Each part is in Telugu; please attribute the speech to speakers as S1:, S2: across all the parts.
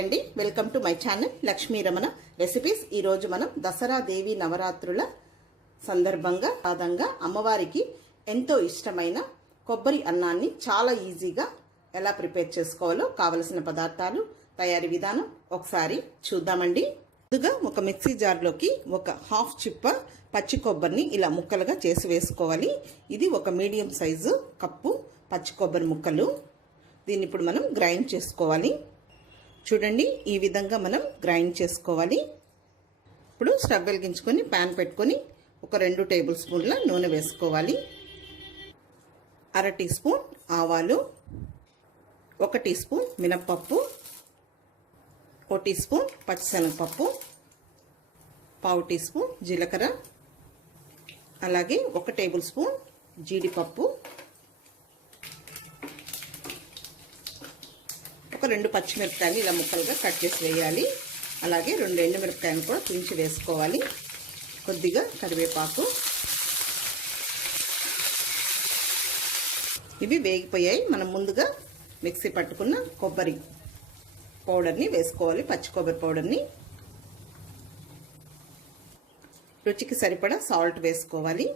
S1: అండి. Welcome to my channel Lakshmi Ramana recipes ఈరోజు మనం దసరా దేవి నవరాత్రుల సందర్భంగా సాధంగా అమ్మవారికి ఎంతో ఇష్టమైన కొబ్బరి అన్నాన్ని చాలా ఈజీగా ఎలా ప్రిపేర్ చేసుకోవాలో కావలసిన పదార్థాలు తయారీ విధానం ఒకసారి చూద్దామండి. ముందుగా ఒక మిక్సీ జార్లోకి ఒక హాఫ్ చిప్ప పచ్చి కొబ్బరిని ఇలా ముక్కలుగా చేసి వేసుకోవాలి. ఇది ఒక మీడియం సైజు కప్పు పచ్చి కొబ్బరి ముక్కలు. దీన్ని ఇప్పుడు మనం గ్రైండ్ చేసుకోవాలి. చూడండి ఈ విధంగా మనం గ్రైండ్ చేసుకోవాలి. ఇప్పుడు స్టవ్ వెలిగించుకొని ప్యాన్ పెట్టుకొని ఒక రెండు టేబుల్ స్పూన్ల నూనె వేసుకోవాలి. అర టీ స్పూన్ ఆవాలు ఒక టీ స్పూన్ మినప్పప్పు ఓ టీ స్పూన్ పచ్చిశనగపప్పు పావు టీ స్పూన్ జీలకర్ర అలాగే ఒక టేబుల్ స్పూన్ జీడిపప్పు ఒక రెండు పచ్చిమిరపకాయలు ఇలా ముక్కలుగా కట్ చేసి వేయాలి. అలాగే రెండు ఎండుమిరపకాయలు కూడా తుంచి వేసుకోవాలి. కొద్దిగా కరివేపాకు. ఇవి వేగిపోయాయి. మనం ముందుగా మిక్సీ పట్టుకున్న కొబ్బరి పౌడర్ని వేసుకోవాలి. పచ్చి కొబ్బరి పౌడర్ని. రుచికి సరిపడా సాల్ట్ వేసుకోవాలి.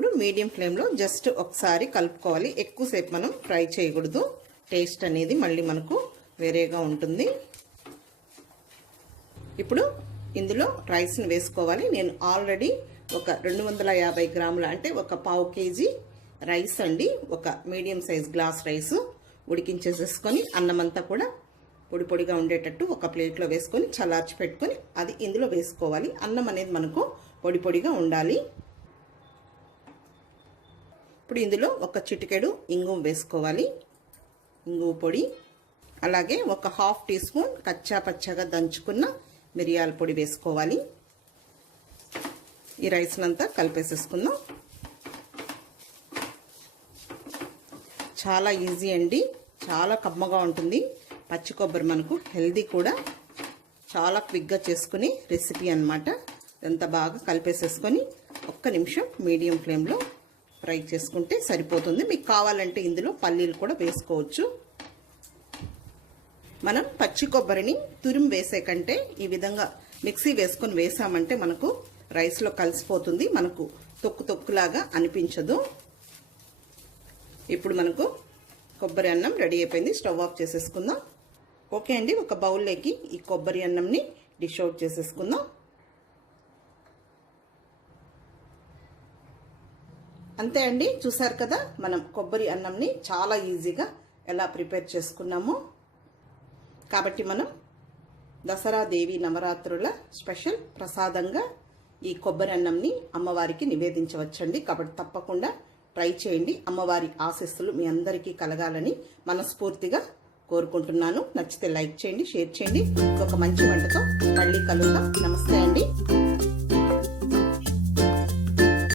S1: ఇప్పుడు మీడియం ఫ్లేమ్లో జస్ట్ ఒకసారి కలుపుకోవాలి. ఎక్కువసేపు మనం ఫ్రై చేయకూడదు. టేస్ట్ అనేది మళ్ళీ మనకు వేరేగా ఉంటుంది. ఇప్పుడు ఇందులో రైస్ని వేసుకోవాలి. నేను ఆల్రెడీ ఒక రెండు వందల యాభై గ్రాముల అంటే ఒక పావు కేజీ రైస్ అండి. ఒక మీడియం సైజ్ గ్లాస్ రైస్ ఉడికించేసేసుకొని అన్నమంతా కూడా పొడి పొడిగా ఉండేటట్టు ఒక ప్లేట్లో వేసుకొని చల్లార్చి పెట్టుకొని అది ఇందులో వేసుకోవాలి. అన్నం అనేది మనకు పొడి పొడిగా ఉండాలి. ఇప్పుడు ఇందులో ఒక చిటికెడు ఇంగుం వేసుకోవాలి. ఇంగువ పొడి అలాగే ఒక హాఫ్ టీ స్పూన్ కచ్చా పచ్చగా దంచుకున్న మిరియాల పొడి వేసుకోవాలి. ఈ రైస్నంతా కలిపేసేసుకుందాం. చాలా ఈజీ అండి. చాలా కమ్మగా ఉంటుంది. పచ్చి కొబ్బరి మనకు హెల్దీ కూడా. చాలా క్విక్గా చేసుకునే రెసిపీ అనమాట ఇదంతా బాగా కలిపేసేసుకొని ఒక్క నిమిషం మీడియం ఫ్లేమ్లో ఫ్రై చేసుకుంటే సరిపోతుంది. మీకు కావాలంటే ఇందులో పల్లీలు కూడా వేసుకోవచ్చు. మనం పచ్చి కొబ్బరిని తురిమి వేసే కంటే ఈ విధంగా మిక్సీ వేసుకొని వేసామంటే మనకు రైస్లో కలిసిపోతుంది. మనకు తొక్కు తొక్కులాగా అనిపించదు. ఇప్పుడు మనకు కొబ్బరి అన్నం రెడీ అయిపోయింది. స్టవ్ ఆఫ్ చేసేసుకుందాం. ఓకే అండి ఒక బౌల్లోకి ఈ కొబ్బరి అన్నంని డిష్ అవుట్ చేసేసుకుందాం. అంతే అండి. చూసారు కదా మనం కొబ్బరి అన్నంని చాలా ఈజీగా ఎలా ప్రిపేర్ చేసుకున్నాము. కాబట్టి మనం దసరా దేవి నవరాత్రుల స్పెషల్ ప్రసాదంగా ఈ కొబ్బరి అన్నంని అమ్మవారికి నివేదించవచ్చండి. కాబట్టి తప్పకుండా ట్రై చేయండి. అమ్మవారి ఆశస్సులు మీ అందరికీ కలగాలని మనస్ఫూర్తిగా కోరుకుంటున్నాను. నచ్చితే లైక్ చేయండి షేర్ చేయండి. ఒక మంచి వంటతో మళ్ళీ కలుగుతాం నమస్తే అండి.